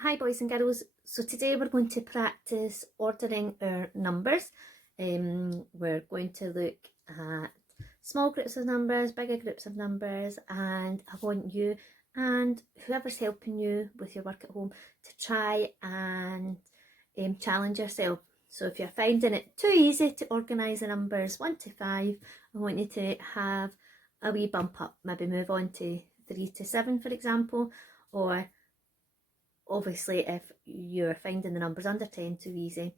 Hi boys and girls, so today we're going to practice ordering our numbers. We're going to look at small groups of numbers, bigger groups of numbers, and I want you and whoever's helping you with your work at home to try and challenge yourself. So if you're finding it too easy to organise the numbers 1 to 5, I want you to have a wee bump up, maybe move on to 3 to 7 for example, or obviously if you're finding the numbers under 10 too easy,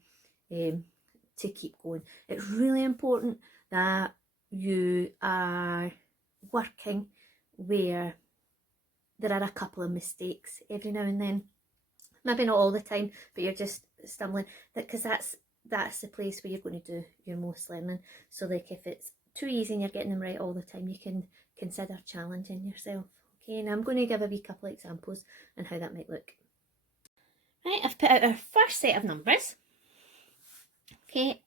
to keep going. It's really important that you are working where there are a couple of mistakes every now and then, maybe not all the time, but you're just stumbling, because that's the place where you're going to do your most learning. So like if it's too easy and you're getting them right all the time, you can consider challenging yourself. Okay, and I'm going to give a wee couple of examples on how that might look. Right, I've put out our first set of numbers. Okay,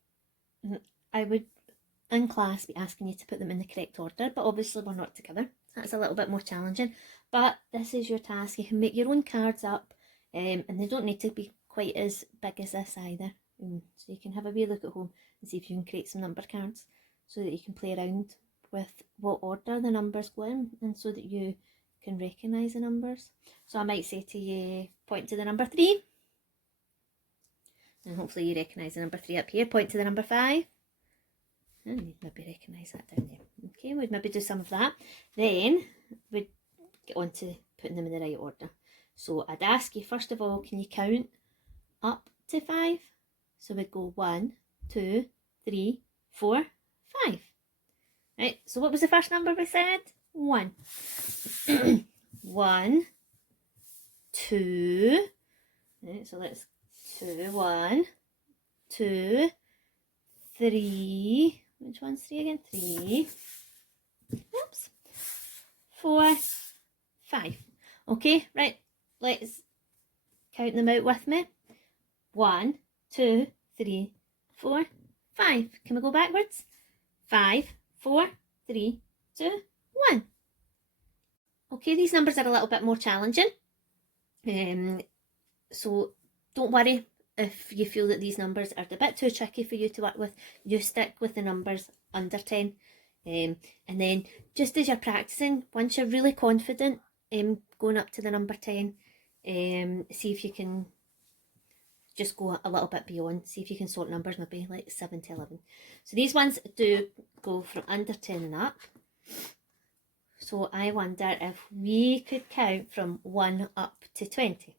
I would in class be asking you to put them in the correct order, but obviously we're not together. That's a little bit more challenging, but this is your task. You can make your own cards up, and they don't need to be quite as big as this either. So you can have a wee look at home and see if you can create some number cards so that you can play around with what order the numbers go in, and so that you can recognise the numbers. So I might say to you, point to the number 3. And hopefully you recognise the number 3 up here. Point to the number 5. And you'd maybe recognise that down there. Okay, we'd maybe do some of that. Then we'd get on to putting them in the right order. So I'd ask you, first of all, can you count up to 5? So we'd go 1, 2, 3, 4, 5. Right, so what was the first number we said? 1. 1, 2. Right, so let's 1, 2, 3. Which one's 3 again? 3. Oops. 4, 5. Okay, right. Let's count them out with me. 1, 2, 3, 4, 5. Can we go backwards? 5, 4, 3, 2, 1. Okay, these numbers are a little bit more challenging. So don't worry if you feel that these numbers are a bit too tricky for you to work with. You stick with the numbers under 10. And then just as you're practicing, once you're really confident going up to the number 10, see if you can just go a little bit beyond. See if you can sort numbers maybe like 7 to 11. So these ones do go from under 10 and up. So I wonder if we could count from 1 up to 20.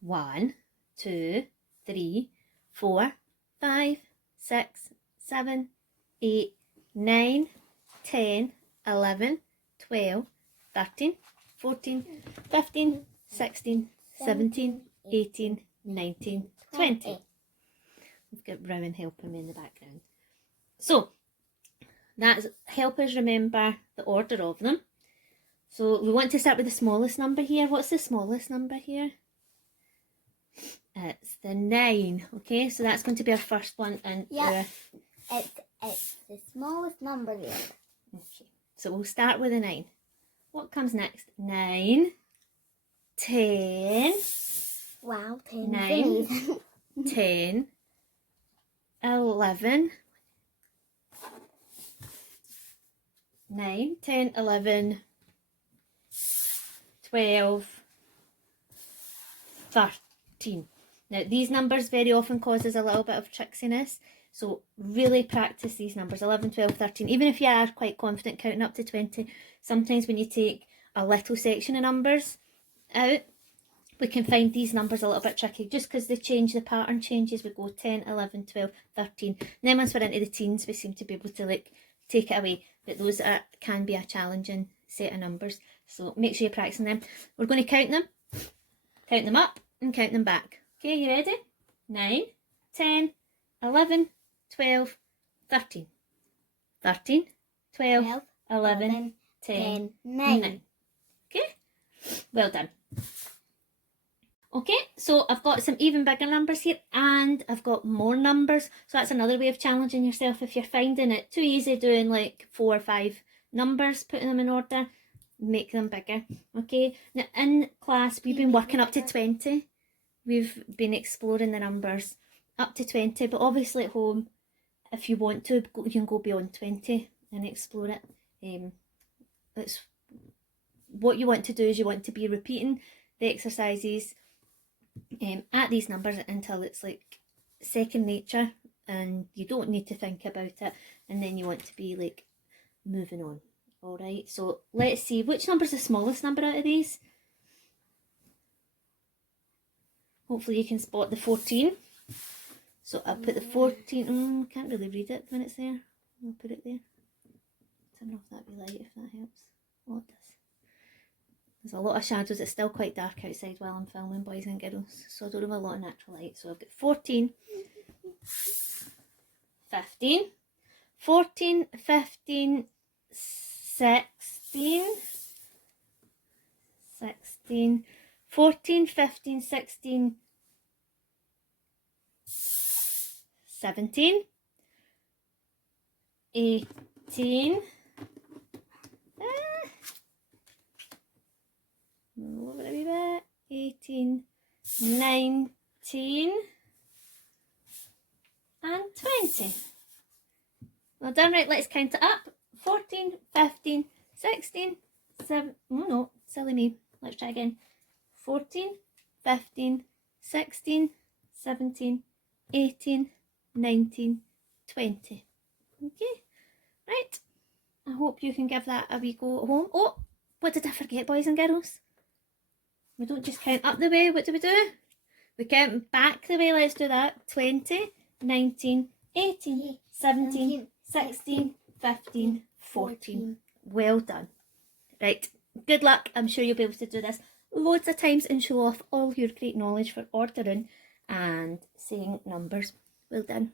1, 2, 3, 4, 5, 6, 7, 8, 9, 10, 11, 12, 13, 14, 15, 16, 17, 18, 19, 20. We've got Rowan helping me in the background. So that's help us remember the order of them. So we want to start with the smallest number here. What's the smallest number here? It's the 9. Okay, so that's going to be our first one. And yeah, it's the smallest number there. Okay, so we'll start with a 9. What comes next? 9, 10. Wow, 10. 9, 10, 11. 9, 10, 11, 12, 13. Now these numbers very often causes a little bit of tricksiness, so really practice these numbers, 11, 12, 13. Even if you are quite confident counting up to 20, sometimes when you take a little section of numbers out, we can find these numbers a little bit tricky, just because they change, the pattern changes. We go 10, 11, 12, 13. And then once we're into the teens, we seem to be able to like take it away. But those can be a challenging set of numbers. So make sure you're practicing them. We're going to count them up and count them back. Okay, you ready? 9, 10, 11, 12, 13. 13, 12, 11, 10, 9. Okay, well done. Okay, so I've got some even bigger numbers here, and I've got more numbers. So that's another way of challenging yourself. If you're finding it too easy doing like 4 or 5 numbers, putting them in order, make them bigger. Okay, now in class we've been working up to 20. We've been exploring the numbers up to 20, but obviously at home, if you want to, you can go beyond 20 and explore it. It's what you want to do is you want to be repeating the exercises at these numbers until it's like second nature and you don't need to think about it, and then you want to be like moving on. All right, so let's see which number is the smallest number out of these. Hopefully you can spot the 14. So I'll put the 14, can't really read it when it's there. I'll put it there. Turn off that wee light if that helps. Oh, it does. There's a lot of shadows. It's still quite dark outside while I'm filming, boys and girls. So I don't have a lot of natural light. So I've got 14, 15, 14, 15, 16, 16, 14, 15, 16, 17, 18, over a wee bit, 18, 19, and 20. Well done, right, let's count it up. 14, 15, 16, 7, oh no, silly me, let's try again. 14, 15, 16, 17, 18, 19, 20. Okay, right. I hope you can give that a wee go at home. Oh, what did I forget, boys and girls? We don't just count up the way. What do? We count back the way. Let's do that. 20, 19, 18, 17, 16, 15, 14. Well done. Right, good luck. I'm sure you'll be able to do this loads of times and show off all your great knowledge for ordering and saying numbers. Well done.